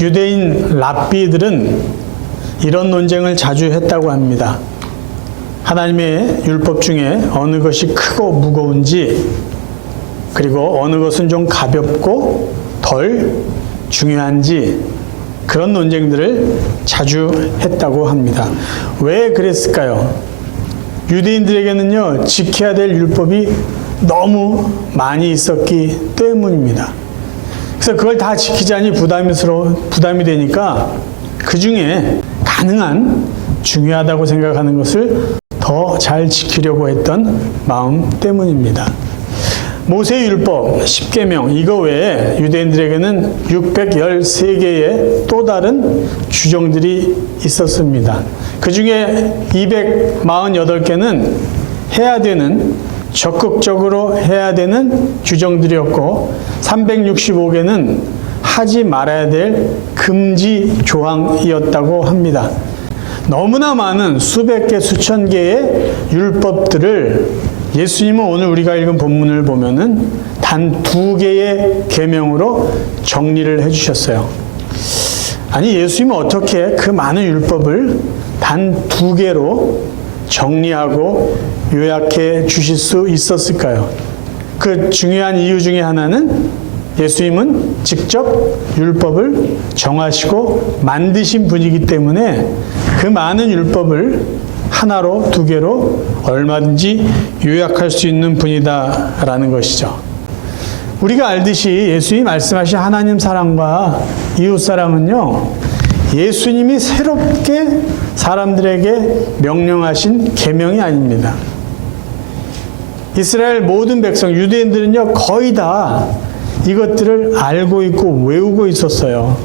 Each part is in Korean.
유대인 랍비들은 이런 논쟁을 자주 했다고 합니다. 하나님의 율법 중에 어느 것이 크고 무거운지, 그리고 어느 것은 좀 가볍고 덜 중요한지, 그런 논쟁들을 자주 했다고 합니다. 왜 그랬을까요? 유대인들에게는요, 지켜야 될 율법이 너무 많이 있었기 때문입니다. 그래서 그걸 다 지키자니 부담이 되니까 그 중에 가능한 중요하다고 생각하는 것을 더 잘 지키려고 했던 마음 때문입니다. 모세율법 10계명 이거 외에 유대인들에게는 613개의 또 다른 규정들이 있었습니다. 그 중에 248개는 해야 되는, 적극적으로 해야 되는 규정들이었고, 365개는 하지 말아야 될 금지 조항이었다고 합니다. 너무나 많은 수백 개, 수천 개의 율법들을 예수님은 오늘 우리가 읽은 본문을 보면은 단 2개의 계명으로 정리를 해주셨어요. 아니, 예수님은 어떻게 그 많은 율법을 단 2개로 정리하고 요약해 주실 수 있었을까요? 그 중요한 이유 중에 하나는 예수님은 직접 율법을 정하시고 만드신 분이기 때문에 그 많은 율법을 하나로 2개로 얼마든지 요약할 수 있는 분이다라는 것이죠. 우리가 알듯이 예수님이 말씀하신 하나님 사랑과 이웃 사랑은요, 예수님이 새롭게 사람들에게 명령하신 계명이 아닙니다. 이스라엘 모든 백성, 유대인들은요, 거의 다 이것들을 알고 있고 외우고 있었어요.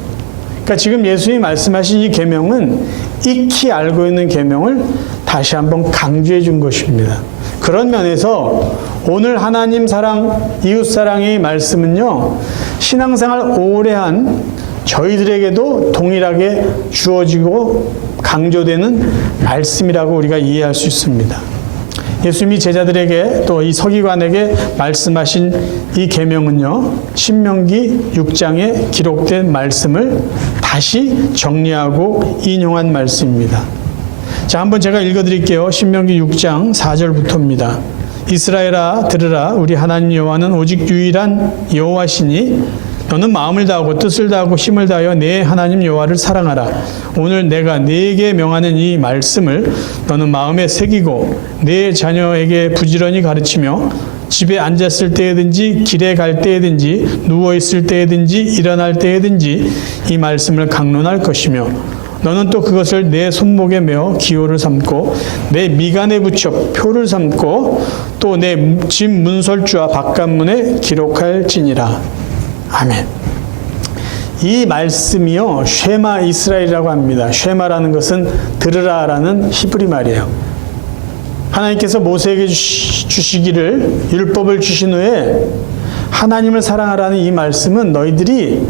그러니까 지금 예수님이 말씀하신 이 계명은 익히 알고 있는 계명을 다시 한번 강조해 준 것입니다. 그런 면에서 오늘 하나님 사랑, 이웃 사랑의 말씀은요, 신앙생활 오래 한 저희들에게도 동일하게 주어지고 강조되는 말씀이라고 우리가 이해할 수 있습니다. 예수님이 제자들에게 또 이 서기관에게 말씀하신 이 계명은요, 신명기 6장에 기록된 말씀을 다시 정리하고 인용한 말씀입니다. 자, 한번 제가 읽어드릴게요. 신명기 6장 4절부터입니다. 이스라엘아 들으라, 우리 하나님 여호와는 오직 유일한 여호와시니 너는 마음을 다하고 뜻을 다하고 힘을 다하여 내 하나님 여호와를 사랑하라. 오늘 내가 네게 명하는 이 말씀을 너는 마음에 새기고 내 자녀에게 부지런히 가르치며 집에 앉았을 때든지 길에 갈 때든지 누워있을 때든지 일어날 때든지 이 말씀을 강론할 것이며 너는 또 그것을 내 손목에 메어 기호를 삼고 내 미간에 붙여 표를 삼고 또 내 집 문설주와 바깥문에 기록할지니라. 아멘. 이 말씀이요, 쉐마 이스라엘이라고 합니다. 쉐마라는 것은 들으라라는 히브리 말이에요. 하나님께서 모세에게 주시기를 율법을 주신 후에 하나님을 사랑하라는 이 말씀은 너희들이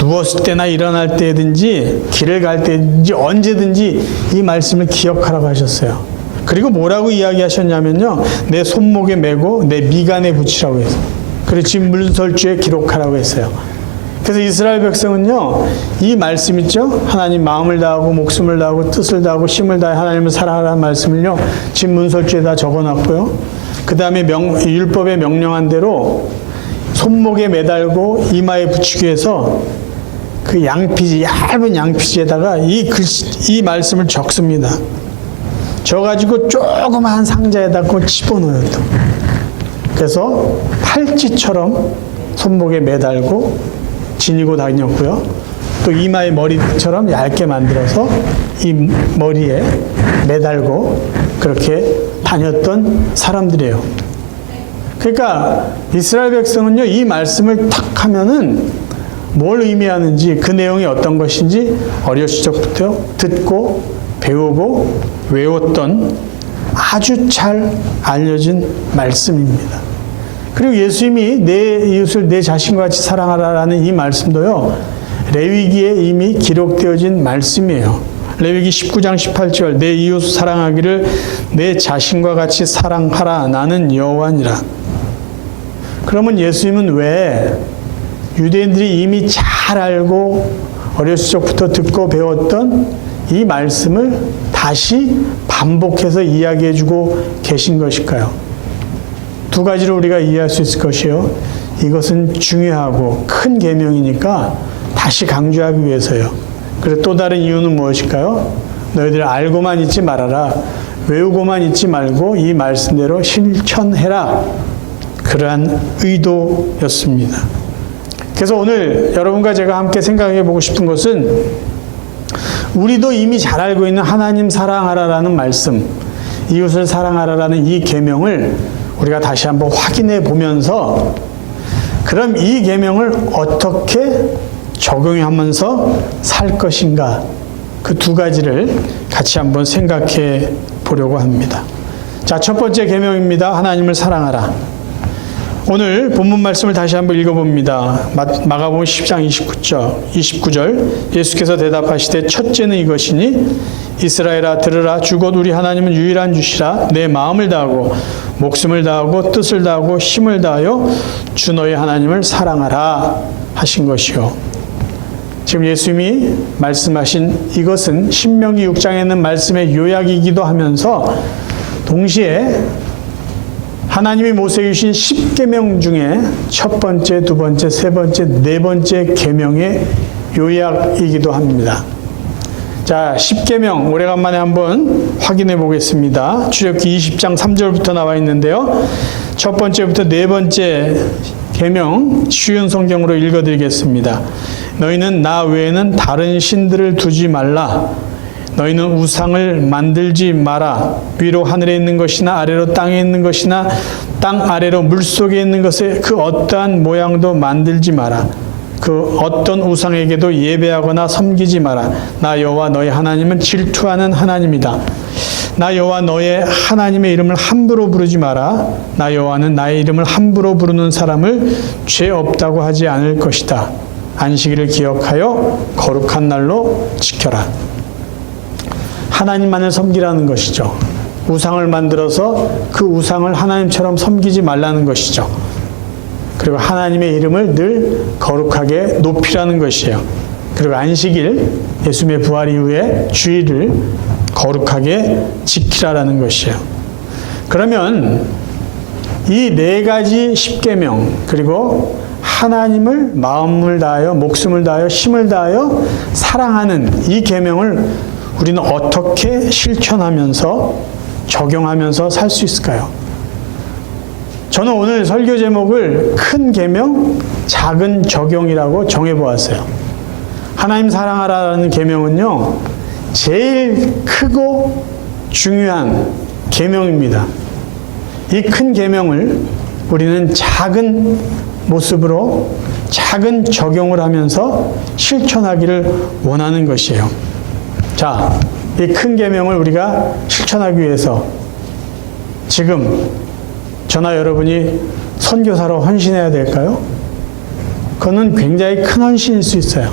누웠을 때나 일어날 때든지 길을 갈 때든지 언제든지 이 말씀을 기억하라고 하셨어요. 그리고 뭐라고 이야기하셨냐면요, 내 손목에 메고 내 미간에 붙이라고 했어요. 그리고 집 문설주에 기록하라고 했어요. 그래서 이스라엘 백성은요, 이 말씀 있죠? 하나님 마음을 다하고 목숨을 다하고 뜻을 다하고 힘을 다해 하나님을 사랑하라는 말씀을요, 집 문설주에다 적어놨고요. 그 다음에 율법에 명령한 대로 손목에 매달고 이마에 붙이기 위해서 그 양피지, 얇은 양피지에다가 이 말씀을 적습니다. 적어가지고 조그마한 상자에다 그걸 집어넣어요. 또. 그래서 팔찌처럼 손목에 매달고 지니고 다녔고요. 또 이마에 머리처럼 얇게 만들어서 이 머리에 매달고 그렇게 다녔던 사람들이에요. 그러니까 이스라엘 백성은요, 이 말씀을 탁 하면은 뭘 의미하는지, 그 내용이 어떤 것인지 어렸을 적부터 듣고 배우고 외웠던 아주 잘 알려진 말씀입니다. 그리고 예수님이 내 이웃을 내 자신과 같이 사랑하라라는 이 말씀도요, 레위기에 이미 기록되어진 말씀이에요. 레위기 19장 18절, 내 이웃 사랑하기를 내 자신과 같이 사랑하라, 나는 여호와니라. 그러면 예수님은 왜 유대인들이 이미 잘 알고 어렸을 적부터 듣고 배웠던 이 말씀을 다시 반복해서 이야기해주고 계신 것일까요? 두 가지로 우리가 이해할 수 있을 것이요. 이것은 중요하고 큰 계명이니까 다시 강조하기 위해서요. 그리고 또 다른 이유는 무엇일까요? 너희들 알고만 있지 말아라. 외우고만 있지 말고 이 말씀대로 실천해라. 그러한 의도였습니다. 그래서 오늘 여러분과 제가 함께 생각해 보고 싶은 것은 우리도 이미 잘 알고 있는 하나님 사랑하라라는 말씀, 이웃을 사랑하라라는 이 계명을 우리가 다시 한번 확인해 보면서 그럼 이 계명을 어떻게 적용하면서 살 것인가, 그 두 가지를 같이 한번 생각해 보려고 합니다. 자, 첫 번째 계명입니다. 하나님을 사랑하라. 오늘 본문 말씀을 다시 한번 읽어봅니다. 마가복음 10장 29절 예수께서 대답하시되 첫째는 이것이니 이스라엘아 들으라. 주 곧 우리 하나님은 유일한 주시라. 내 마음을 다하고 목숨을 다하고 뜻을 다하고 힘을 다하여 주 너희 하나님을 사랑하라 하신 것이요. 지금 예수님이 말씀하신 이것은 신명기 6장에 있는 말씀의 요약이기도 하면서 동시에 하나님이 모세에게 주신 10계명 중에 첫 번째, 두 번째, 세 번째, 네 번째 계명의 요약이기도 합니다. 자, 10계명 오래간만에 한번 확인해 보겠습니다. 출애굽기 20장 3절부터 나와 있는데요. 첫 번째부터 네 번째 계명 쉬운 성경으로 읽어드리겠습니다. 너희는 나 외에는 다른 신들을 두지 말라. 너희는 우상을 만들지 마라. 위로 하늘에 있는 것이나 아래로 땅에 있는 것이나 땅 아래로 물속에 있는 것에 그 어떠한 모양도 만들지 마라. 그 어떤 우상에게도 예배하거나 섬기지 마라. 나 여호와 너희 하나님은 질투하는 하나님이다. 나 여호와 너의 하나님의 이름을 함부로 부르지 마라. 나 여호와는 나의 이름을 함부로 부르는 사람을 죄 없다고 하지 않을 것이다. 안식일을 기억하여 거룩한 날로 지켜라. 하나님만을 섬기라는 것이죠. 우상을 만들어서 그 우상을 하나님처럼 섬기지 말라는 것이죠. 그리고 하나님의 이름을 늘 거룩하게 높이라는 것이에요. 그리고 안식일, 예수님의 부활 이후에 주일을 거룩하게 지키라라는 것이에요. 그러면 이 네 가지 10계명 그리고 하나님을 마음을 다하여 목숨을 다하여 힘을 다하여 사랑하는 이 계명을 우리는 어떻게 실천하면서 적용하면서 살 수 있을까요? 저는 오늘 설교 제목을 큰 계명, 작은 적용이라고 정해보았어요. 하나님 사랑하라는 계명은요, 제일 크고 중요한 계명입니다. 이 큰 계명을 우리는 작은 모습으로 작은 적용을 하면서 실천하기를 원하는 것이에요. 자, 이 큰 계명을 우리가 실천하기 위해서 지금 저나 여러분이 선교사로 헌신해야 될까요? 그거는 굉장히 큰 헌신일 수 있어요.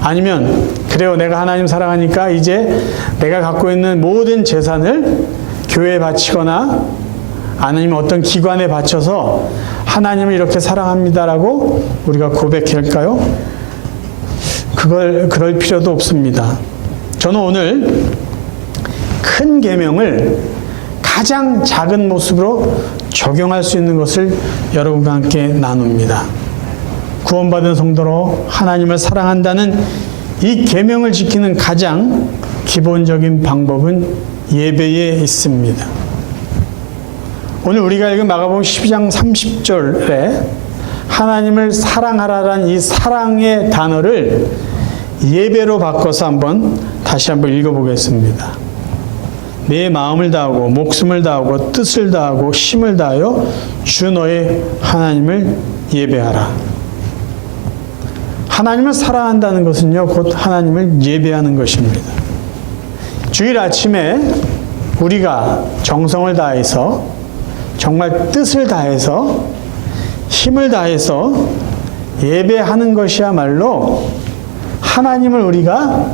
아니면 그래요, 내가 하나님 사랑하니까 이제 내가 갖고 있는 모든 재산을 교회에 바치거나 아니면 어떤 기관에 바쳐서 하나님을 이렇게 사랑합니다라고 우리가 고백할까요? 그럴 필요도 없습니다. 저는 오늘 큰 계명을 가장 작은 모습으로 적용할 수 있는 것을 여러분과 함께 나눕니다. 구원받은 성도로 하나님을 사랑한다는 이 계명을 지키는 가장 기본적인 방법은 예배에 있습니다. 오늘 우리가 읽은 마가복음 12장 30절에 하나님을 사랑하라라는 이 사랑의 단어를 예배로 바꿔서 다시 한번 읽어보겠습니다. 내 마음을 다하고 목숨을 다하고 뜻을 다하고 힘을 다하여 주 너의 하나님을 예배하라. 하나님을 사랑한다는 것은요, 곧 하나님을 예배하는 것입니다. 주일 아침에 우리가 정성을 다해서 정말 뜻을 다해서 힘을 다해서 예배하는 것이야말로 하나님을 우리가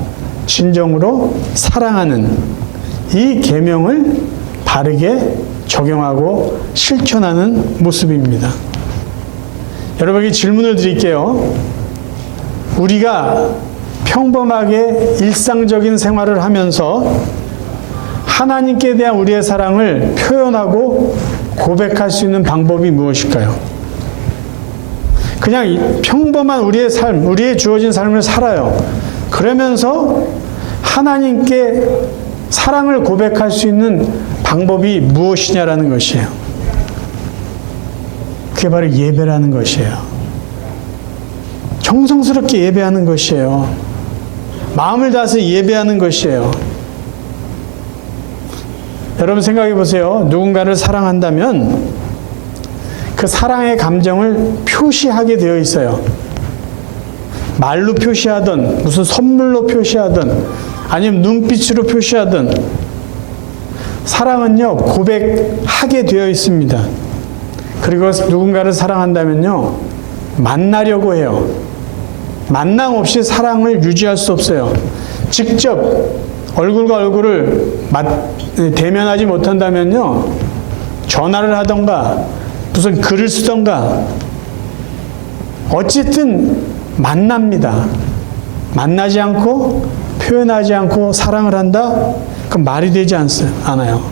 진정으로 사랑하는 이 계명을 바르게 적용하고 실천하는 모습입니다. 여러분에게 질문을 드릴게요. 우리가 평범하게 일상적인 생활을 하면서 하나님께 대한 우리의 사랑을 표현하고 고백할 수 있는 방법이 무엇일까요? 그냥 평범한 우리의 삶, 우리의 주어진 삶을 살아요. 그러면서 하나님께 사랑을 고백할 수 있는 방법이 무엇이냐라는 것이에요. 그게 바로 예배라는 것이에요. 정성스럽게 예배하는 것이에요. 마음을 다해서 예배하는 것이에요. 여러분 생각해 보세요. 누군가를 사랑한다면 그 사랑의 감정을 표시하게 되어 있어요. 말로 표시하든 무슨 선물로 표시하든 아니면 눈빛으로 표시하든 사랑은요 고백하게 되어 있습니다. 그리고 누군가를 사랑한다면요 만나려고 해요. 만남 없이 사랑을 유지할 수 없어요. 직접 얼굴과 얼굴을 대면하지 못한다면요 전화를 하던가 무슨 글을 쓰던가 어쨌든 만납니다. 만나지 않고 표현하지 않고 사랑을 한다? 그럼 말이 되지 않아요.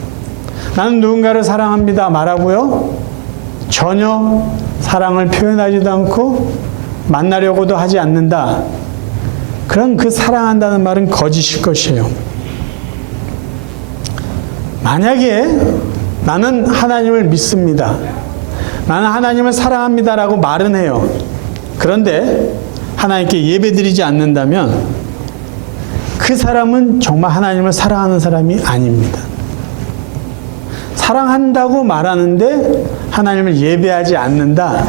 나는 누군가를 사랑합니다 말하고요 전혀 사랑을 표현하지도 않고 만나려고도 하지 않는다. 그럼 그 사랑한다는 말은 거짓일 것이에요. 만약에 나는 하나님을 믿습니다. 나는 하나님을 사랑합니다라고 말은 해요. 그런데 하나님께 예배드리지 않는다면 그 사람은 정말 하나님을 사랑하는 사람이 아닙니다. 사랑한다고 말하는데 하나님을 예배하지 않는다.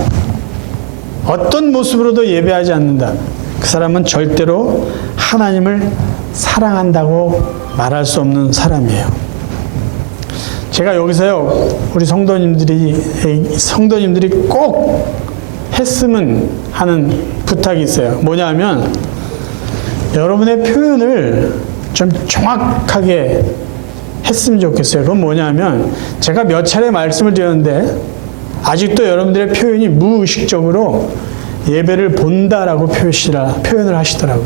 어떤 모습으로도 예배하지 않는다. 그 사람은 절대로 하나님을 사랑한다고 말할 수 없는 사람이에요. 제가 여기서요, 우리 성도님들이 꼭 했으면 하는 부탁이 있어요. 뭐냐면, 여러분의 표현을 좀 정확하게 했으면 좋겠어요. 그건 뭐냐면, 제가 몇 차례 말씀을 드렸는데, 아직도 여러분들의 표현이 무의식적으로 예배를 본다라고 표현을 하시더라고요.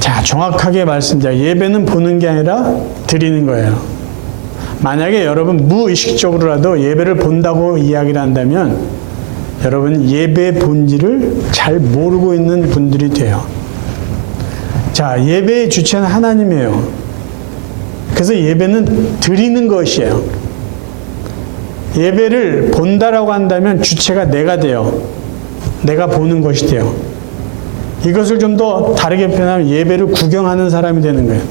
자, 정확하게 말씀드려요. 예배는 보는 게 아니라 드리는 거예요. 만약에 여러분 무의식적으로라도 예배를 본다고 이야기를 한다면 여러분 예배의 본질을 잘 모르고 있는 분들이 돼요. 자, 예배의 주체는 하나님이에요. 그래서 예배는 드리는 것이에요. 예배를 본다라고 한다면 주체가 내가 돼요. 내가 보는 것이 돼요. 이것을 좀 더 다르게 표현하면 예배를 구경하는 사람이 되는 거예요.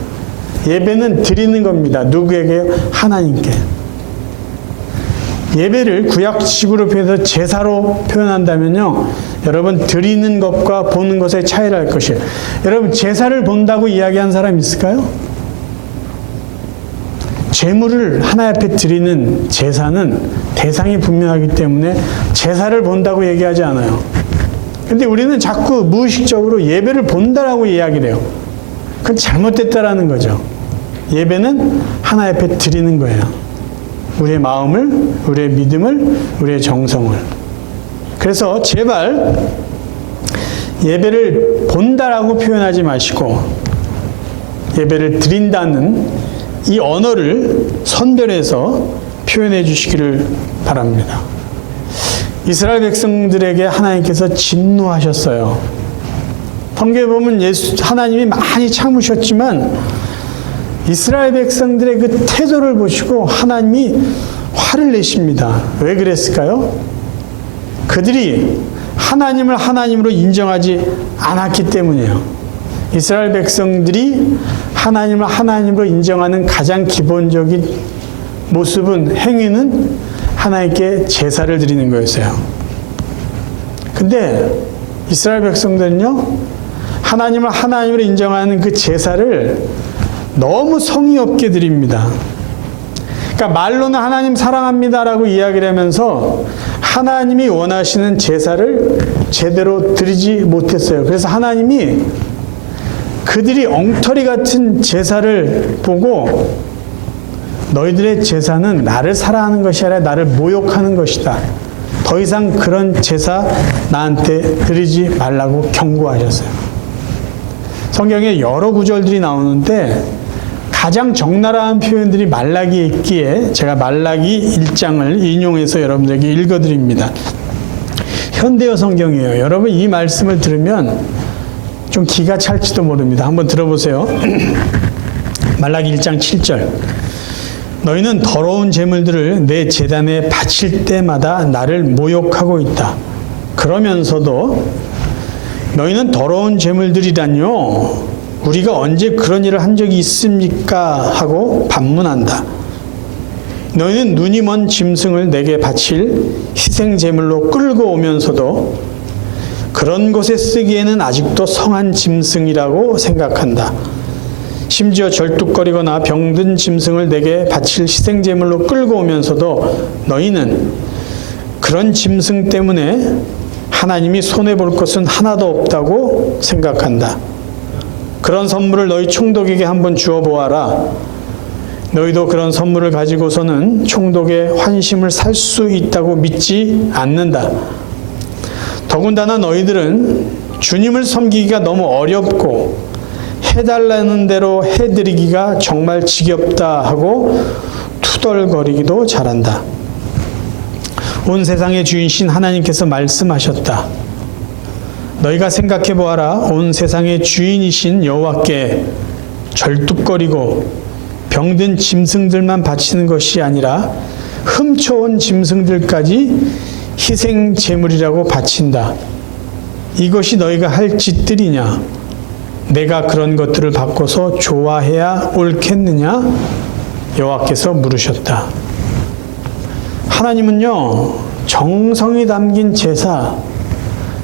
예배는 드리는 겁니다. 누구에게? 하나님께. 예배를 구약식으로 표현해서 제사로 표현한다면요, 여러분 드리는 것과 보는 것의 차이를 알 것이에요. 여러분 제사를 본다고 이야기한 사람 있을까요? 제물을 하나님 앞에 드리는 제사는 대상이 분명하기 때문에 제사를 본다고 얘기하지 않아요. 근데 우리는 자꾸 무의식적으로 예배를 본다라고 이야기를 해요. 그건 잘못됐다라는 거죠. 예배는 하나님 앞에 드리는 거예요. 우리의 마음을, 우리의 믿음을, 우리의 정성을. 그래서 제발 예배를 본다라고 표현하지 마시고 예배를 드린다는 이 언어를 선별해서 표현해 주시기를 바랍니다. 이스라엘 백성들에게 하나님께서 진노하셨어요. 성경에 보면 하나님이 많이 참으셨지만 이스라엘 백성들의 그 태도를 보시고 하나님이 화를 내십니다. 왜 그랬을까요? 그들이 하나님을 하나님으로 인정하지 않았기 때문이에요. 이스라엘 백성들이 하나님을 하나님으로 인정하는 가장 기본적인 모습은, 행위는 하나님께 제사를 드리는 거였어요. 근데 이스라엘 백성들은요, 하나님을 하나님으로 인정하는 그 제사를 너무 성의 없게 드립니다. 그러니까 말로는 하나님 사랑합니다라고 이야기를 하면서 하나님이 원하시는 제사를 제대로 드리지 못했어요. 그래서 하나님이 그들이 엉터리 같은 제사를 보고 너희들의 제사는 나를 사랑하는 것이 아니라 나를 모욕하는 것이다. 더 이상 그런 제사 나한테 드리지 말라고 경고하셨어요. 성경에 여러 구절들이 나오는데 가장 적나라한 표현들이 말라기에 있기에 제가 말라기 1장을 인용해서 여러분들에게 읽어드립니다. 현대어 성경이에요. 여러분 이 말씀을 들으면 좀 기가 찰지도 모릅니다. 한번 들어보세요. 말라기 1장 7절. 너희는 더러운 제물들을 내 제단에 바칠 때마다 나를 모욕하고 있다. 그러면서도 너희는 더러운 제물들이라뇨. 우리가 언제 그런 일을 한 적이 있습니까? 하고 반문한다. 너희는 눈이 먼 짐승을 내게 바칠 희생 제물로 끌고 오면서도 그런 곳에 쓰기에는 아직도 성한 짐승이라고 생각한다. 심지어 절뚝거리거나 병든 짐승을 내게 바칠 희생 제물로 끌고 오면서도 너희는 그런 짐승 때문에 하나님이 손해볼 것은 하나도 없다고 생각한다. 그런 선물을 너희 총독에게 한번 주어 보아라. 너희도 그런 선물을 가지고서는 총독의 환심을 살 수 있다고 믿지 않는다. 더군다나 너희들은 주님을 섬기기가 너무 어렵고 해달라는 대로 해드리기가 정말 지겹다 하고 투덜거리기도 잘한다. 온 세상의 주인이신 하나님께서 말씀하셨다. 너희가 생각해 보아라. 온 세상의 주인이신 여호와께 절뚝거리고 병든 짐승들만 바치는 것이 아니라 훔쳐온 짐승들까지 희생 제물이라고 바친다. 이것이 너희가 할 짓들이냐? 내가 그런 것들을 바꿔서 좋아해야 옳겠느냐? 여호와께서 물으셨다. 하나님은요, 정성이 담긴 제사,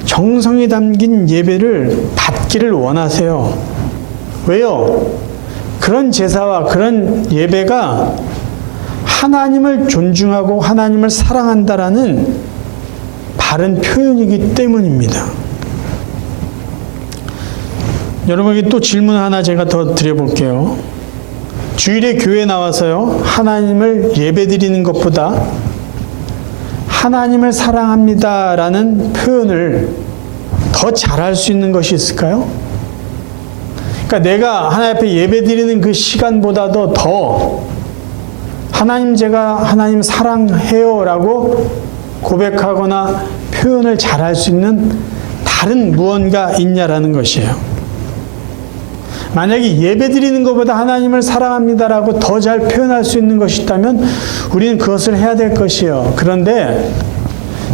정성이 담긴 예배를 받기를 원하세요. 왜요? 그런 제사와 그런 예배가 하나님을 존중하고 하나님을 사랑한다라는 바른 표현이기 때문입니다. 여러분에게 또 질문 하나 제가 더 드려볼게요. 주일에 교회에 나와서요, 하나님을 예배드리는 것보다 하나님을 사랑합니다라는 표현을 더 잘할 수 있는 것이 있을까요? 그러니까 내가 하나님 앞에 예배드리는 그 시간보다도 더 하나님, 제가 하나님 사랑해요라고 고백하거나 표현을 잘할 수 있는 다른 무언가 있냐라는 것이에요. 만약에 예배드리는 것보다 하나님을 사랑합니다라고 더 잘 표현할 수 있는 것이 있다면 우리는 그것을 해야 될 것이에요. 그런데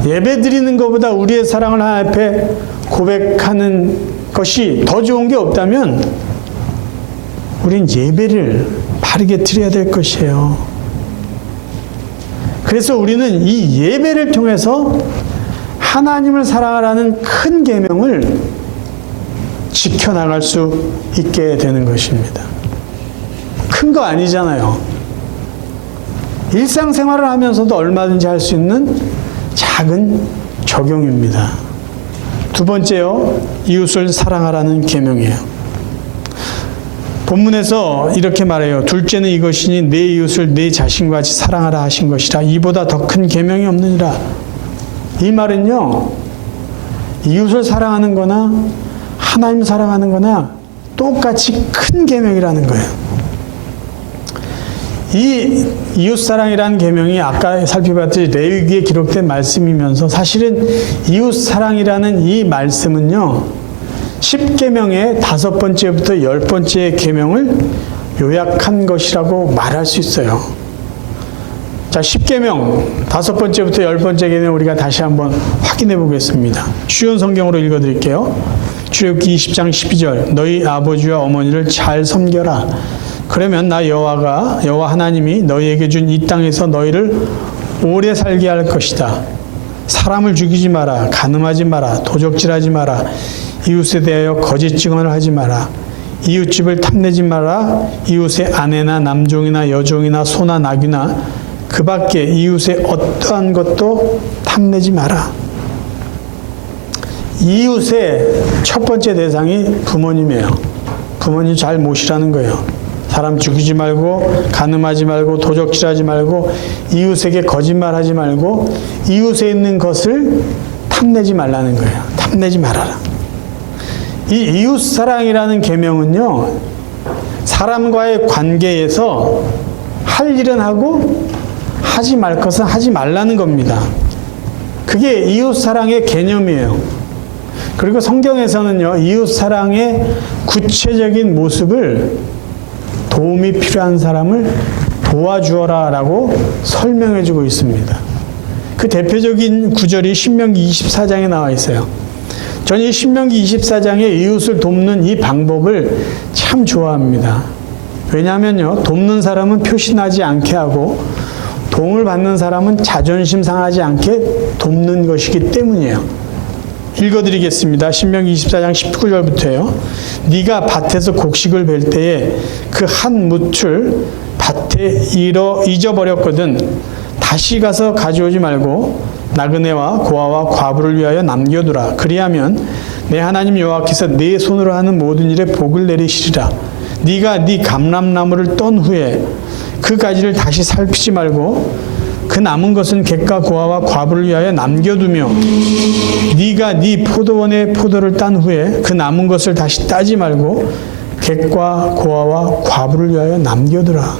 예배드리는 것보다 우리의 사랑을 하나님 앞에 고백하는 것이 더 좋은 게 없다면 우린 예배를 바르게 드려야 될 것이에요. 그래서 우리는 이 예배를 통해서 하나님을 사랑하라는 큰 계명을 지켜나갈 수 있게 되는 것입니다. 큰 거 아니잖아요. 일상생활을 하면서도 얼마든지 할 수 있는 작은 적용입니다. 두 번째요, 이웃을 사랑하라는 계명이에요. 본문에서 이렇게 말해요. 둘째는 이것이니 내 이웃을 내 자신과 같이 사랑하라 하신 것이라. 이보다 더 큰 계명이 없느니라. 이 말은요, 이웃을 사랑하는 거나 하나님 사랑하는 거나 똑같이 큰 계명이라는 거예요. 이 이웃사랑이라는 계명이 아까 살펴봤듯이 레위기에 기록된 말씀이면서 사실은 이웃사랑이라는 이 말씀은요, 10계명의 5번째부터 10번째 계명을 요약한 것이라고 말할 수 있어요. 자, 10계명 5번째부터 10번째 계명 우리가 다시 한번 확인해 보겠습니다. 쉬운 성경으로 읽어드릴게요. 출애굽기 20장 12절. 너희 아버지와 어머니를 잘 섬겨라. 그러면 나 여호와 하나님이 너희에게 준 이 땅에서 너희를 오래 살게 할 것이다. 사람을 죽이지 마라. 간음하지 마라. 도적질하지 마라. 이웃에 대하여 거짓 증언을 하지 마라. 이웃집을 탐내지 마라. 이웃의 아내나 남종이나 여종이나 소나 나귀나 그 밖에 이웃의 어떠한 것도 탐내지 마라. 이웃의 첫 번째 대상이 부모님이에요. 부모님 잘 모시라는 거예요. 사람 죽이지 말고, 간음하지 말고, 도적질하지 말고, 이웃에게 거짓말하지 말고, 이웃에 있는 것을 탐내지 말라는 거예요. 탐내지 말아라. 이 이웃사랑이라는 계명은요, 사람과의 관계에서 할 일은 하고 하지 말 것은 하지 말라는 겁니다. 그게 이웃사랑의 개념이에요. 그리고 성경에서는요, 이웃사랑의 구체적인 모습을 도움이 필요한 사람을 도와주어라 라고 설명해 주고 있습니다. 그 대표적인 구절이 신명기 24장에 나와 있어요. 저는 이 신명기 24장에 이웃을 돕는 이 방법을 참 좋아합니다. 왜냐하면요, 돕는 사람은 표시나지 않게 하고 도움을 받는 사람은 자존심 상하지 않게 돕는 것이기 때문이에요. 읽어드리겠습니다. 신명기 24장 19절부터요. 네가 밭에서 곡식을 벨 때에 그 한 뭇을 밭에 잊어버렸거든 다시 가서 가져오지 말고 나그네와 고아와 과부를 위하여 남겨두라. 그리하면 내 하나님 여호와께서 네 손으로 하는 모든 일에 복을 내리시리라. 네가 네 감람나무를 떤 후에 그 가지를 다시 살피지 말고 그 남은 것은 객과 고아와 과부를 위하여 남겨두며 네가 네 포도원의 포도를 딴 후에 그 남은 것을 다시 따지 말고 객과 고아와 과부를 위하여 남겨두라.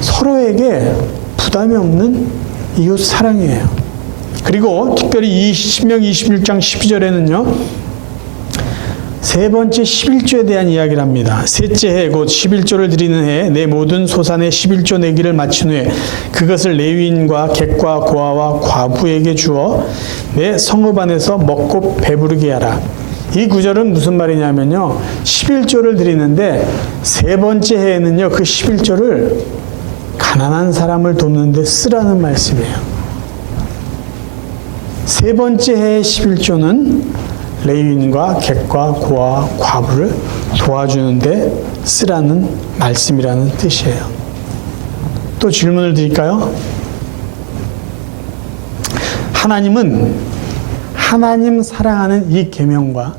서로에게 부담이 없는 이웃 사랑이에요. 그리고 특별히 이 신명기 21장 12절에는요. 세 번째 11조에 대한 이야기를 합니다. 셋째 해 곧 11조를 드리는 해에 내 모든 소산의 11조 내기를 마친 후에 그것을 레위인과 객과 고아와 과부에게 주어 내 성읍 안에서 먹고 배부르게 하라. 이 구절은 무슨 말이냐면요. 11조를 드리는데 세 번째 해에는요. 그 11조를 가난한 사람을 돕는 데 쓰라는 말씀이에요. 세 번째 해의 11조는 레위인과 객과 고아와 과부를 도와주는 데 쓰라는 말씀이라는 뜻이에요. 또 질문을 드릴까요? 하나님은 하나님 사랑하는 이 계명과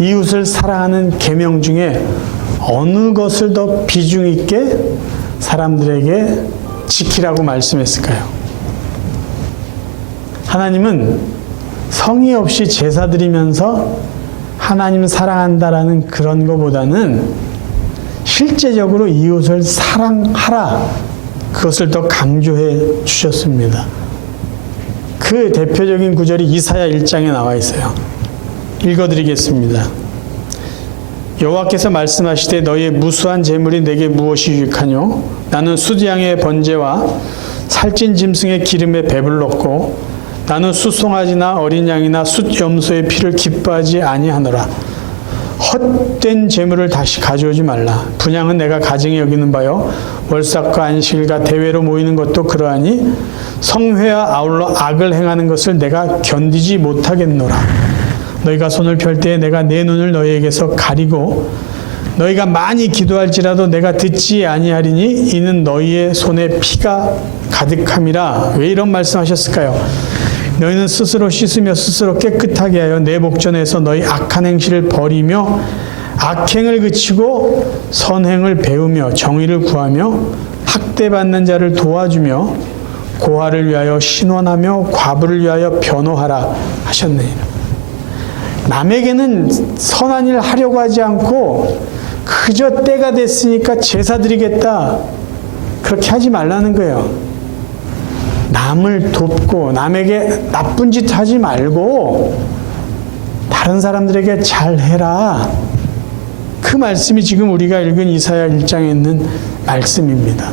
이웃을 사랑하는 계명 중에 어느 것을 더 비중 있게 사람들에게 지키라고 말씀했을까요? 하나님은 성의 없이 제사 드리면서 하나님 사랑한다라는 그런 것보다는 실제적으로 이웃을 사랑하라, 그것을 더 강조해 주셨습니다. 그 대표적인 구절이 이사야 1장에 나와 있어요. 읽어드리겠습니다. 여호와께서 말씀하시되 너희의 무수한 재물이 내게 무엇이 유익하뇨? 나는 숫양의 번제와 살찐 짐승의 기름에 배불렀고 나는 숫송아지나 어린 양이나 숫염소의 피를 기뻐하지 아니하노라. 헛된 재물을 다시 가져오지 말라. 분향은 내가 가증히 여기는 바요 월삭과 안식일과 대회로 모이는 것도 그러하니 성회와 아울러 악을 행하는 것을 내가 견디지 못하겠노라. 너희가 손을 펼 때에 내가 내 눈을 너희에게서 가리고 너희가 많이 기도할지라도 내가 듣지 아니하리니 이는 너희의 손에 피가 가득함이라. 왜 이런 말씀하셨을까요? 너희는 스스로 씻으며 스스로 깨끗하게 하여 내 목전에서 너희 악한 행실을 버리며 악행을 그치고 선행을 배우며 정의를 구하며 학대받는 자를 도와주며 고아를 위하여 신원하며 과부를 위하여 변호하라 하셨네요. 남에게는 선한 일 하려고 하지 않고 그저 때가 됐으니까 제사 드리겠다, 그렇게 하지 말라는 거예요. 남을 돕고 남에게 나쁜 짓 하지 말고 다른 사람들에게 잘해라. 그 말씀이 지금 우리가 읽은 이사야 1장에 있는 말씀입니다.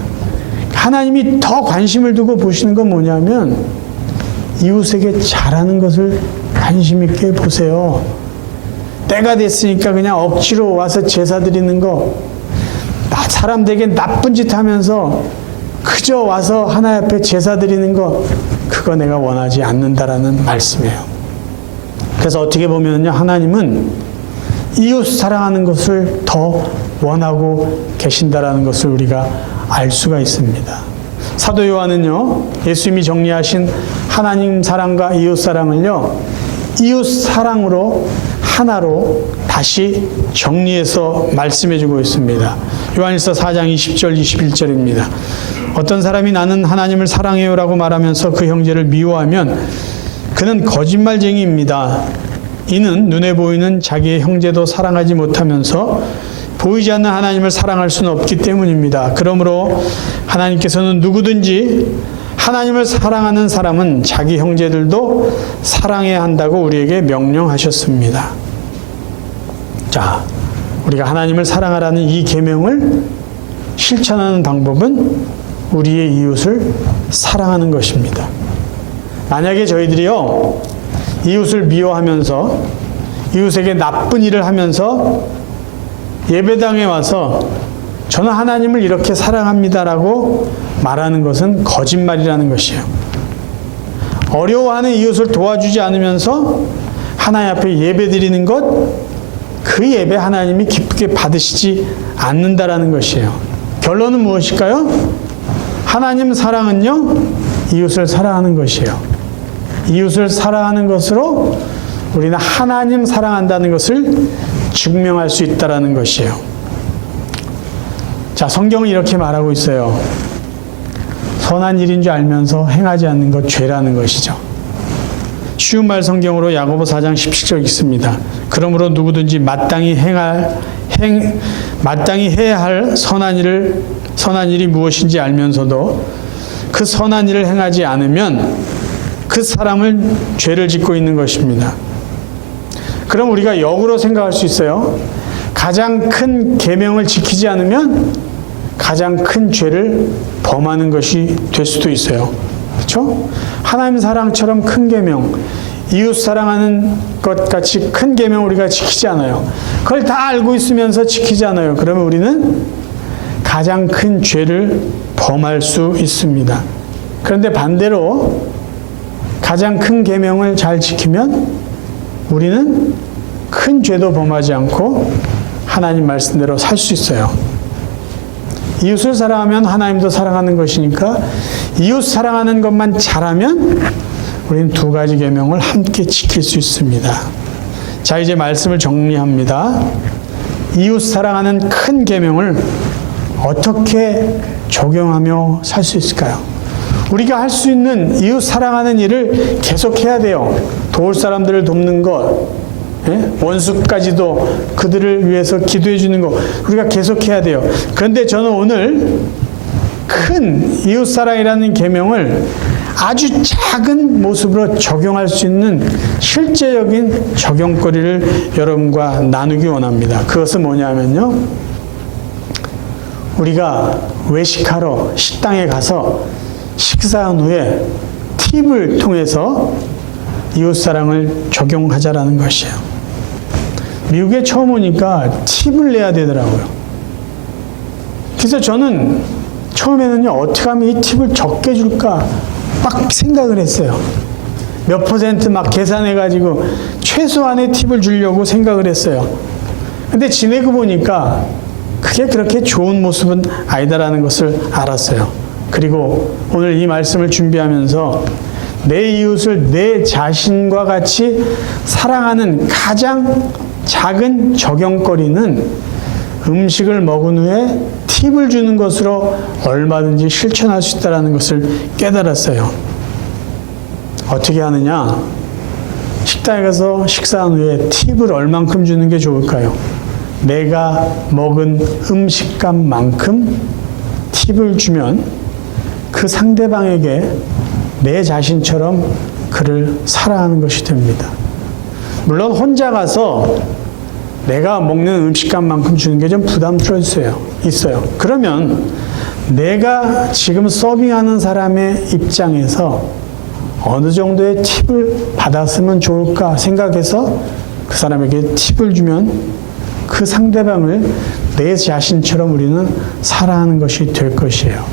하나님이 더 관심을 두고 보시는 건 뭐냐면 이웃에게 잘하는 것을 관심 있게 보세요. 때가 됐으니까 그냥 억지로 와서 제사 드리는 거, 사람들에게 나쁜 짓 하면서 그저 와서 하나님 앞에 제사 드리는 거, 그거 내가 원하지 않는다라는 말씀이에요. 그래서 어떻게 보면요, 하나님은 이웃 사랑하는 것을 더 원하고 계신다라는 것을 우리가 알 수가 있습니다. 사도 요한은요, 예수님이 정리하신 하나님 사랑과 이웃 사랑을요, 이웃 사랑으로 하나로 다시 정리해서 말씀해주고 있습니다. 요한일서 4장 20절 21절입니다. 어떤 사람이 나는 하나님을 사랑해요라고 말하면서 그 형제를 미워하면 그는 거짓말쟁이입니다. 이는 눈에 보이는 자기의 형제도 사랑하지 못하면서 보이지 않는 하나님을 사랑할 수는 없기 때문입니다. 그러므로 하나님께서는 누구든지 하나님을 사랑하는 사람은 자기 형제들도 사랑해야 한다고 우리에게 명령하셨습니다. 자, 우리가 하나님을 사랑하라는 이 계명을 실천하는 방법은 우리의 이웃을 사랑하는 것입니다. 만약에 저희들이요, 이웃을 미워하면서 이웃에게 나쁜 일을 하면서 예배당에 와서 저는 하나님을 이렇게 사랑합니다라고 말하는 것은 거짓말이라는 것이에요. 어려워하는 이웃을 도와주지 않으면서 하나님 앞에 예배 드리는 것, 그 예배 하나님이 기쁘게 받으시지 않는다라는 것이에요. 결론은 무엇일까요? 하나님 사랑은요, 이웃을 사랑하는 것이에요. 이웃을 사랑하는 것으로 우리는 하나님 사랑한다는 것을 증명할 수 있다는 것이에요. 자, 성경은 이렇게 말하고 있어요. 선한 일인 줄 알면서 행하지 않는 것 죄라는 것이죠. 쉬운 말 성경으로 야고보 4장 17절 읽습니다. 그러므로 누구든지 마땅히 해야 할 선한 일이 무엇인지 알면서도 그 선한 일을 행하지 않으면 그 사람은 죄를 짓고 있는 것입니다. 그럼 우리가 역으로 생각할 수 있어요. 가장 큰 계명을 지키지 않으면 가장 큰 죄를 범하는 것이 될 수도 있어요. 그렇죠? 하나님 사랑처럼 큰 계명, 이웃 사랑하는 것 같이 큰 계명 우리가 지키지 않아요. 그걸 다 알고 있으면서 지키지 않아요. 그러면 우리는 가장 큰 죄를 범할 수 있습니다. 그런데 반대로 가장 큰 계명을 잘 지키면 우리는 큰 죄도 범하지 않고 하나님 말씀대로 살 수 있어요. 이웃을 사랑하면 하나님도 사랑하는 것이니까 이웃 사랑하는 것만 잘하면 우리는 두 가지 계명을 함께 지킬 수 있습니다. 자, 이제 말씀을 정리합니다. 이웃 사랑하는 큰 계명을 어떻게 적용하며 살 수 있을까요? 우리가 할 수 있는 이웃 사랑하는 일을 계속해야 돼요. 도울 사람들을 돕는 것, 원수까지도 그들을 위해서 기도해 주는 것, 우리가 계속해야 돼요. 그런데 저는 오늘 큰 이웃사랑이라는 계명을 아주 작은 모습으로 적용할 수 있는 실제적인 적용거리를 여러분과 나누기 원합니다. 그것은 뭐냐면요, 우리가 외식하러 식당에 가서 식사한 후에 팁을 통해서 이웃사랑을 적용하자라는 것이에요. 미국에 처음 오니까 팁을 내야 되더라고요. 그래서 저는 처음에는요, 어떻게 하면 이 팁을 적게 줄까 막 생각을 했어요. 몇 퍼센트 막 계산해가지고 최소한의 팁을 주려고 생각을 했어요. 근데 지내고 보니까 그게 그렇게 좋은 모습은 아니다라는 것을 알았어요. 그리고 오늘 이 말씀을 준비하면서 내 이웃을 내 자신과 같이 사랑하는 가장 작은 적용거리는 음식을 먹은 후에 팁을 주는 것으로 얼마든지 실천할 수 있다는 것을 깨달았어요. 어떻게 하느냐? 식당에 가서 식사한 후에 팁을 얼만큼 주는 게 좋을까요? 내가 먹은 음식값만큼 팁을 주면 그 상대방에게 내 자신처럼 그를 사랑하는 것이 됩니다. 물론 혼자 가서 내가 먹는 음식값만큼 주는 게 좀 부담스러울 있어요. 그러면 내가 지금 서빙하는 사람의 입장에서 어느 정도의 팁을 받았으면 좋을까 생각해서 그 사람에게 팁을 주면 그 상대방을 내 자신처럼 우리는 사랑하는 것이 될 것이에요.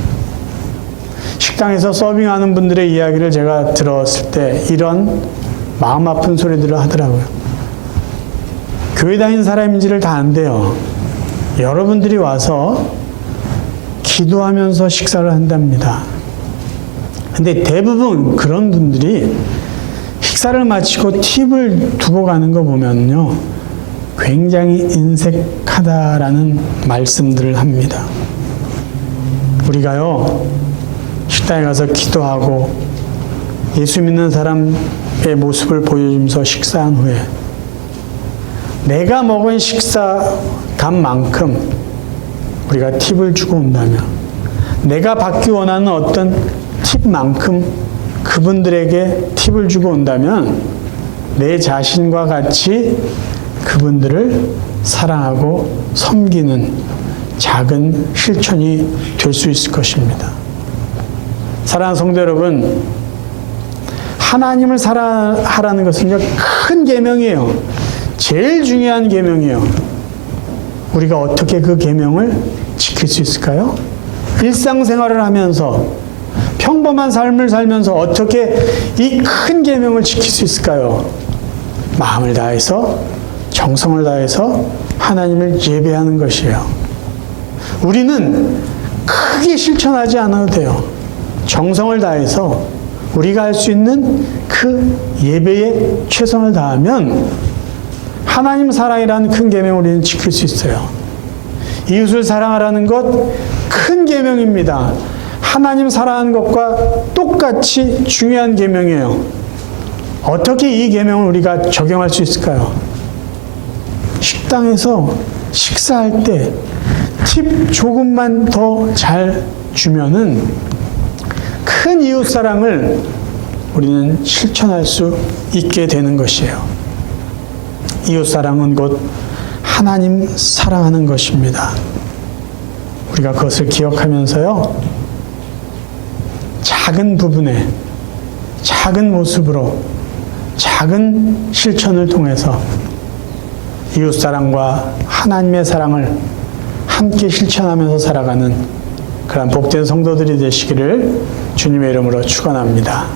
식당에서 서빙하는 분들의 이야기를 제가 들었을 때 이런 마음 아픈 소리들을 하더라고요. 교회 다니는 사람인지를 다 안대요. 여러분들이 와서 기도하면서 식사를 한답니다. 근데 대부분 그런 분들이 식사를 마치고 팁을 두고 가는 거 보면요, 굉장히 인색하다라는 말씀들을 합니다. 우리가요, 식당에 가서 기도하고 예수 믿는 사람의 모습을 보여주면서 식사한 후에 내가 먹은 식사 값만큼 우리가 팁을 주고 온다면, 내가 받기 원하는 어떤 팁만큼 그분들에게 팁을 주고 온다면 내 자신과 같이 그분들을 사랑하고 섬기는 작은 실천이 될 수 있을 것입니다. 사랑하는 성도 여러분, 하나님을 사랑하라는 것은 큰 계명이에요. 제일 중요한 계명이에요. 우리가 어떻게 그 계명을 지킬 수 있을까요? 일상생활을 하면서 평범한 삶을 살면서 어떻게 이 큰 계명을 지킬 수 있을까요? 마음을 다해서, 정성을 다해서 하나님을 예배하는 것이에요. 우리는 크게 실천하지 않아도 돼요. 정성을 다해서 우리가 할 수 있는 그 예배에 최선을 다하면 하나님 사랑이라는 큰 계명을 우리는 지킬 수 있어요. 이웃을 사랑하라는 것 큰 계명입니다. 하나님 사랑하는 것과 똑같이 중요한 계명이에요. 어떻게 이 계명을 우리가 적용할 수 있을까요? 식당에서 식사할 때 팁 조금만 더 잘 주면은 큰 이웃 사랑을 우리는 실천할 수 있게 되는 것이에요. 이웃 사랑은 곧 하나님 사랑하는 것입니다. 우리가 그것을 기억하면서요, 작은 부분에, 작은 모습으로, 작은 실천을 통해서 이웃 사랑과 하나님의 사랑을 함께 실천하면서 살아가는 그런 복된 성도들이 되시기를 주님의 이름으로 축원합니다.